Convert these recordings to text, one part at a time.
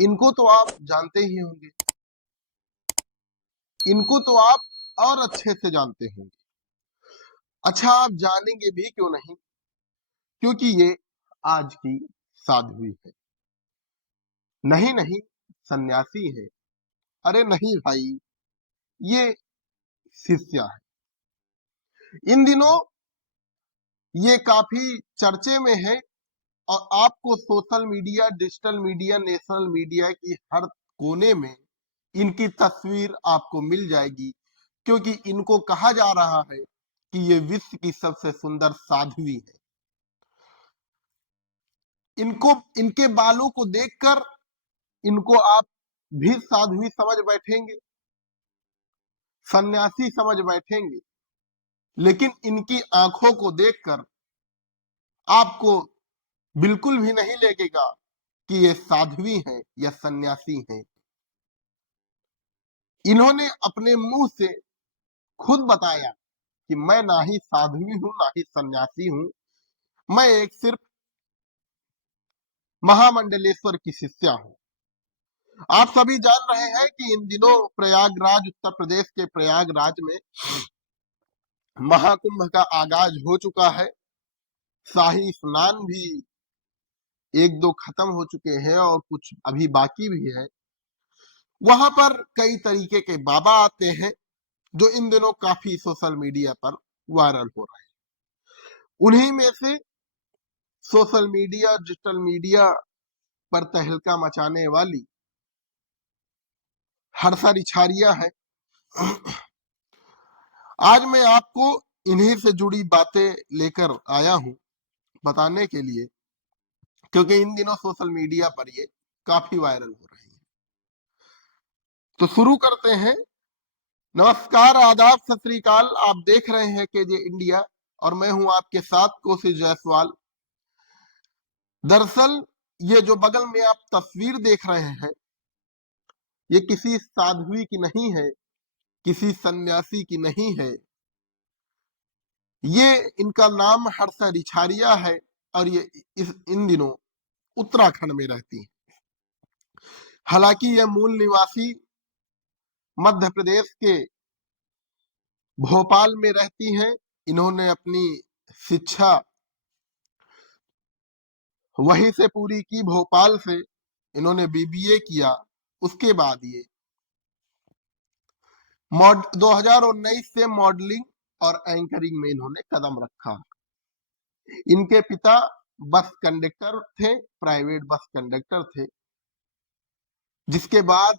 इनको तो आप जानते ही होंगे, इनको तो आप और अच्छे से जानते होंगे। अच्छा, आप जानेंगे भी क्यों नहीं, क्योंकि ये आज की साध्वी है। नहीं नहीं, सन्यासी है। अरे नहीं भाई, ये शिष्या है। इन दिनों ये काफी चर्चे में है, और आपको social media, digital media, national media की हर कोने में इनकी तस्वीर आपको मिल जाएगी, क्योंकि इनको कहा जा रहा है कि ये विश्व की सबसे सुंदर साध्वी है। इनको, इनके बालों को देखकर इनको आप भी साध्वी समझ बैठेंगे, सन्यासी समझ बैठेंगे, लेकिन इनकी आंखों को देखकर आपको बिल्कुल भी नहीं लगेगा कि ये साध्वी हैं या सन्यासी हैं। इन्होंने अपने मुंह से खुद बताया कि मैं ना ही साध्वी हूं ना ही सन्यासी हूं, मैं एक सिर्फ महामंडलेश्वर की शिष्या हूं। आप सभी जान रहे हैं कि इन दिनों प्रयागराज, उत्तर प्रदेश के प्रयागराज में महाकुंभ का आगाज हो चुका है। शाही स्नान भी एक दो खत्म हो चुके हैं और कुछ अभी बाकी भी है। वहां पर कई तरीके के बाबा आते हैं जो इन दिनों काफी सोशल मीडिया पर वायरल हो रहे हैं। उन्हीं में से सोशल मीडिया, डिजिटल मीडिया पर तहलका मचाने वाली हर्षा रिछारिया है। आज मैं आपको इन्हीं से जुड़ी बातें लेकर आया हूं बताने के लिए, क्योंकि इन दिनों सोशल मीडिया पर ये काफी वायरल हो रही है। तो शुरू करते हैं। नमस्कार, आदाब, सत श्री अकाल। आप देख रहे हैं केजे इंडिया और मैं हूं आपके साथ कोशिश जायसवाल। दरअसल ये जो बगल में आप तस्वीर देख रहे हैं, ये किसी साध्वी की नहीं है, किसी सन्यासी की नहीं है। ये, इनका नाम हर्षा रिछारिया है और ये इन दिनों उत्तराखंड में रहती है। हालांकि ये मूल निवासी मध्य प्रदेश के भोपाल में रहती हैं। इन्होंने अपनी शिक्षा वहीं से पूरी की, भोपाल से इन्होंने बीबीए किया। उसके बाद ये 2019 से मॉडलिंग और एंकरिंग में इन्होंने कदम रखा। इनके पिता बस कंडक्टर थे, प्राइवेट बस कंडक्टर थे, जिसके बाद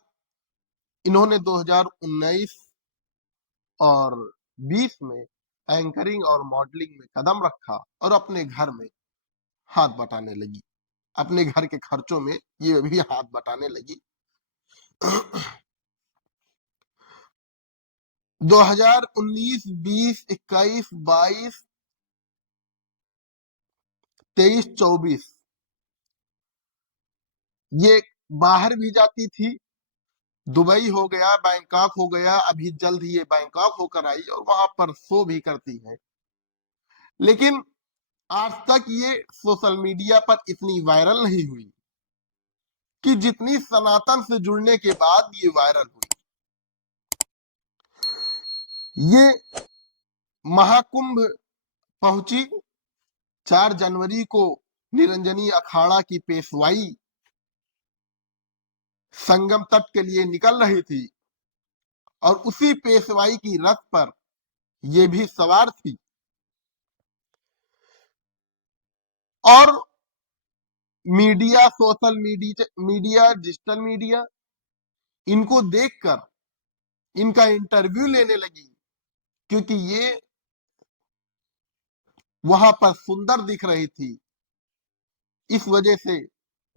इन्होंने 2019 और 20 में एंकरिंग और मॉडलिंग में कदम रखा और अपने घर में हाथ बटाने लगी, अपने घर के खर्चों में ये भी हाथ बटाने लगी। 2019, 20, 21, 22, 23, 24 ये बाहर भी जाती थी। दुबई हो गया, बैंकॉक हो गया, अभी जल्द ही ये बैंकॉक होकर आई और वहां पर शो भी करती है। लेकिन आज तक ये सोशल मीडिया पर इतनी वायरल नहीं हुई कि जितनी सनातन से जुड़ने के बाद ये वायरल हुई। ये महाकुंभ पहुंची 4 जनवरी को, निरंजनी अखाड़ा की पेशवाई संगम तट के लिए निकल रही थी और उसी पेशवाई की रथ पर ये भी सवार थी। और media, social media, digital media इनको देखकर इनका इंटरव्यू लेने लगी, क्योंकि ये वहां पर सुंदर दिख रही थी। इस वजह से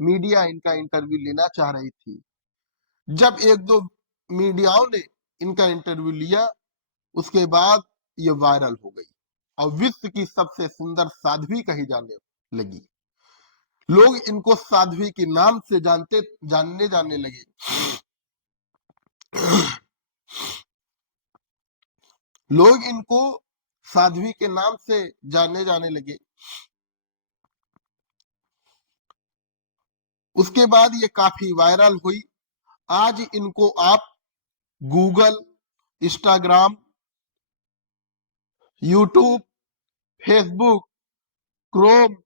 मीडिया इनका इंटरव्यू लेना चाह रही थी। जब एक दो मीडियाओं ने इनका इंटरव्यू लिया, उसके बाद ये वायरल हो गई और विश्व की सबसे सुंदर साध्वी कही जाने लगी। लोग इनको साध्वी के नाम से जानने जाने लगे। लोग इनको साध्वी के नाम से जाने जाने लगे। उसके बाद ये काफी वायरल हुई। आज इनको आप Google, Instagram, YouTube, Facebook, Chrome,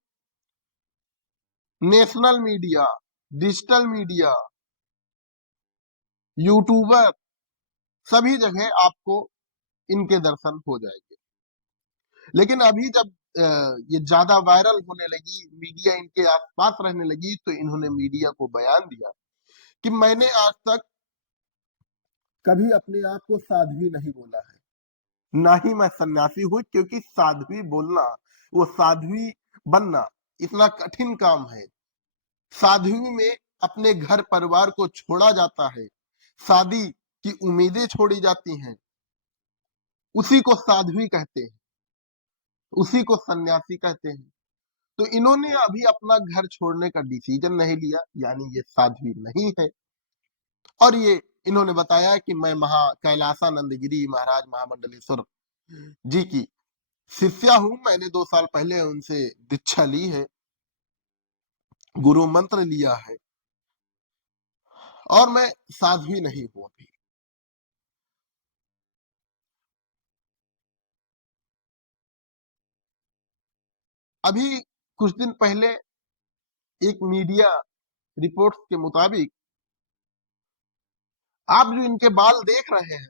national media, digital media, YouTuber, सभी जगह आपको इनके दर्शन हो जाएंगे। लेकिन अभी जब ये ज्यादा वायरल होने लगी, मीडिया इनके आसपास रहने लगी, तो इन्होंने मीडिया को बयान दिया कि मैंने आज तक कभी अपने आप को साध्वी नहीं बोला है, ना ही मैं सन्यासी हूं, क्योंकि साध्वी बोलना, वो साध्वी बनना इतना कठिन काम है। साध्वी में अपने घर परिवार को छोड़ा जाता है, शादी की उम्मीदें छोड़ी जाती हैं, उसी को साध्वी कहते हैं, उसी को सन्यासी कहते हैं। तो इन्होंने अभी अपना घर छोड़ने का डिसीजन नहीं लिया, यानी ये साध्वी नहीं है। और ये इन्होंने बताया कि मैं कैलासानंद गिरी महाराज महामंडलेश्वर जी की शिष्या हूं, मैंने 2 साल पहले उनसे दीक्षा ली है, गुरु मंत्र लिया है, और मैं साध्वी नहीं हूं अभी। अभी कुछ दिन पहले एक मीडिया रिपोर्ट्स के मुताबिक आप जो इनके बाल देख रहे हैं,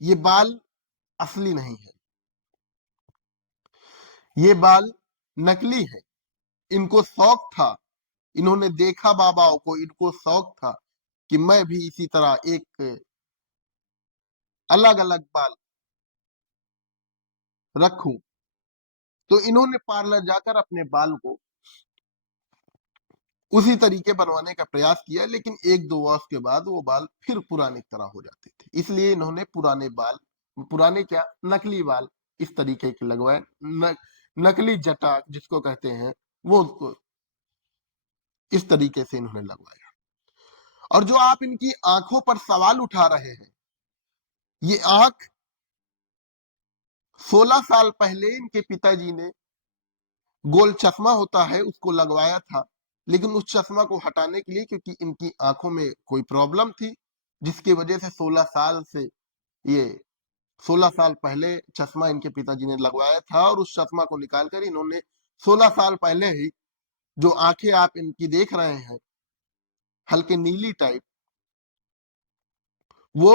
ये बाल असली नहीं है, ये बाल नकली है। इनको शौक था, इन्होंने देखा बाबाओं को, इनको शौक था कि मैं भी इसी तरह एक अलग अलग बाल रखूं। तो इन्होंने पार्लर जाकर अपने बाल को उसी तरीके बनवाने का प्रयास किया, लेकिन 1-2 वर्ष के बाद वो बाल फिर पुरानी तरह हो जाते थे। इसलिए इन्होंने पुराने बाल, पुराने क्या, नकली बाल इस तरीके के लगवाए। नकली जटा जिसको कहते हैं, वो उसको इस तरीके से इन्होंने लगवाया। और जो आप इनकी आंखों पर सवाल उठा रहे हैं, ये आंख 16 साल पहले इनके पिताजी ने, गोल चश्मा होता है उसको लगवाया था, लेकिन उस चश्मा को हटाने के लिए, क्योंकि इनकी आंखों में कोई प्रॉब्लम थी, जिसकी वजह से 16 साल से ये 16 साल पहले चश्मा इनके पिताजी ने लगवाया था। और उस चश्मा को निकालकर इन्होंने 16 साल पहले ही, जो आंखें आप इनकी देख रहे हैं हल्के नीली टाइप, वो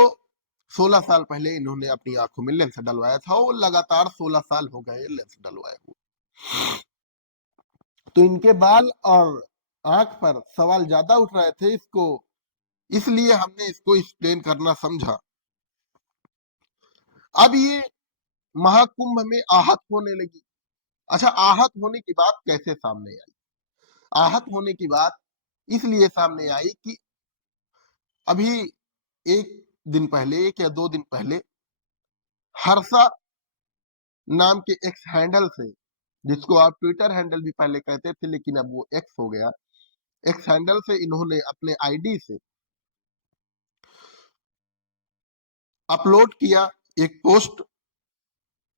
16 साल पहले इन्होंने अपनी आंखों में लेंस डलवाया था। वो लगातार 16 साल हो गए लेंस डलवाए हुए। तो इनके बाल और आंख पर सवाल ज्यादा उठ रहे थे, इसको इसलिए हमने इसको एक्सप्लेन करना समझा। अब ये महाकुंभ में आहत होने लगी। अच्छा, आहत होने की बात कैसे सामने आई? आहत होने की बात इसलिए सामने आई कि अभी 1 दिन पहले, 1 या 2 दिन पहले, हर्षा नाम के एक्स हैंडल से, जिसको आप ट्विटर हैंडल भी पहले कहते थे लेकिन अब वो एक्स हो गया, एक्स हैंडल से इन्होंने अपने आईडी से अपलोड किया, एक पोस्ट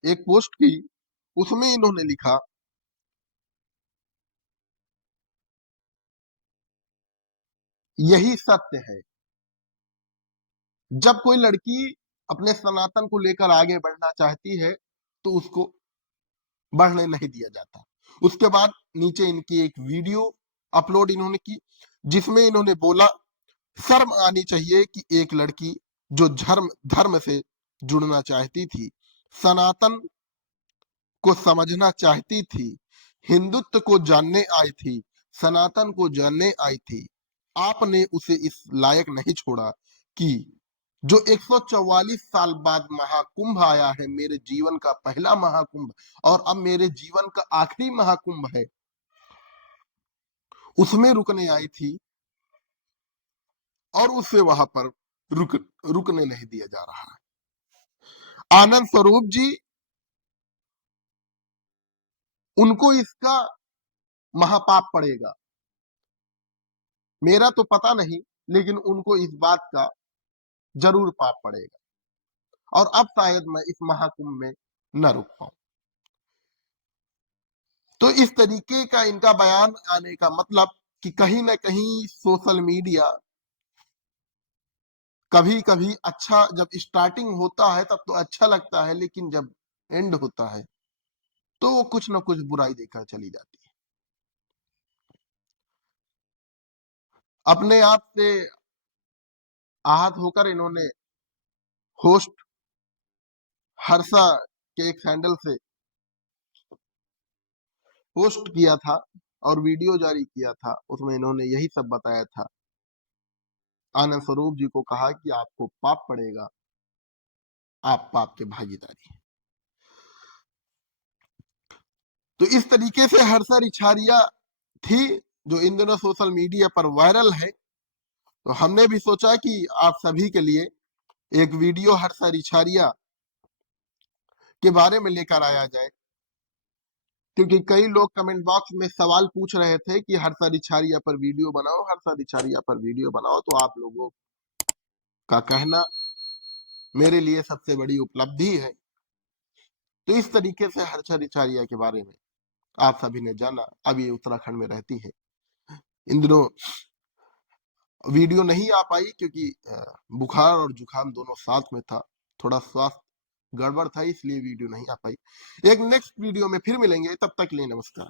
एक पोस्ट की। उसमें इन्होंने लिखा, यही सत्य है, जब कोई लड़की अपने सनातन को लेकर आगे बढ़ना चाहती है तो उसको बढ़ने नहीं दिया जाता। उसके बाद नीचे इनकी एक वीडियो अपलोड इन्होंने की, जिसमें इन्होंने बोला, शर्म आनी चाहिए कि एक लड़की जो धर्म धर्म से जुड़ना चाहती थी, सनातन को समझना चाहती थी, हिंदुत्व को जानने आई थी, सनातन को जानने आई थी, आपने उसे इस लायक नहीं छोड़ा कि जो 144 साल बाद महाकुंभ आया है, मेरे जीवन का पहला महाकुंभ और अब मेरे जीवन का आखिरी महाकुंभ है, उसमें रुकने आई थी, और उसे वहां पर रुकने नहीं दिया जा रहा है। आनंद स्वरूप जी, उनको इसका महापाप पड़ेगा, मेरा तो पता नहीं, लेकिन उनको इस बात का जरूर पाप पड़ेगा, और अब शायद मैं इस महाकुंभ में न रुक पाऊं। तो इस तरीके का इनका बयान आने का मतलब कि कहीं ना कहीं सोशल मीडिया कभी कभी अच्छा, जब स्टार्टिंग होता है तब तो अच्छा लगता है, लेकिन जब एंड होता है तो वो कुछ ना कुछ बुराई देकर चली जाती है। अपने आप से आहत होकर इन्होंने होस्ट हर्षा के एक हैंडल से पोस्ट किया था और वीडियो जारी किया था, उसमें इन्होंने यही सब बताया था। आनंद स्वरूप जी को कहा कि आपको पाप पड़ेगा, आप पाप के भागीदारी हैं। तो इस तरीके से हर्षा रिछारिया थी जो इन दिनों सोशल मीडिया पर वायरल है। तो हमने भी सोचा कि आप सभी के लिए एक वीडियो हर्षा रिछारिया के बारे में लेकर आया जाए, क्योंकि कई लोग कमेंट बॉक्स में सवाल पूछ रहे थे कि हर्षा रिछारिया पर वीडियो बनाओ, हर्षा रिछारिया पर वीडियो बनाओ। तो आप लोगों का कहना मेरे लिए सबसे बड़ी उपलब्धि है। तो इस तरीके से हर्षा रिछारिया के बारे में आप सभी ने जाना। अब ये उत्तराखंड में रहती है। इन दिनों वीडियो नहीं आ पाई क्योंकि बुखार और जुकाम दोनों साथ में था, थोड़ा स्वास्थ्य गड़बड़ था, इसलिए वीडियो नहीं आ पाई। एक नेक्स्ट वीडियो में फिर मिलेंगे, तब तक के लिए नमस्कार।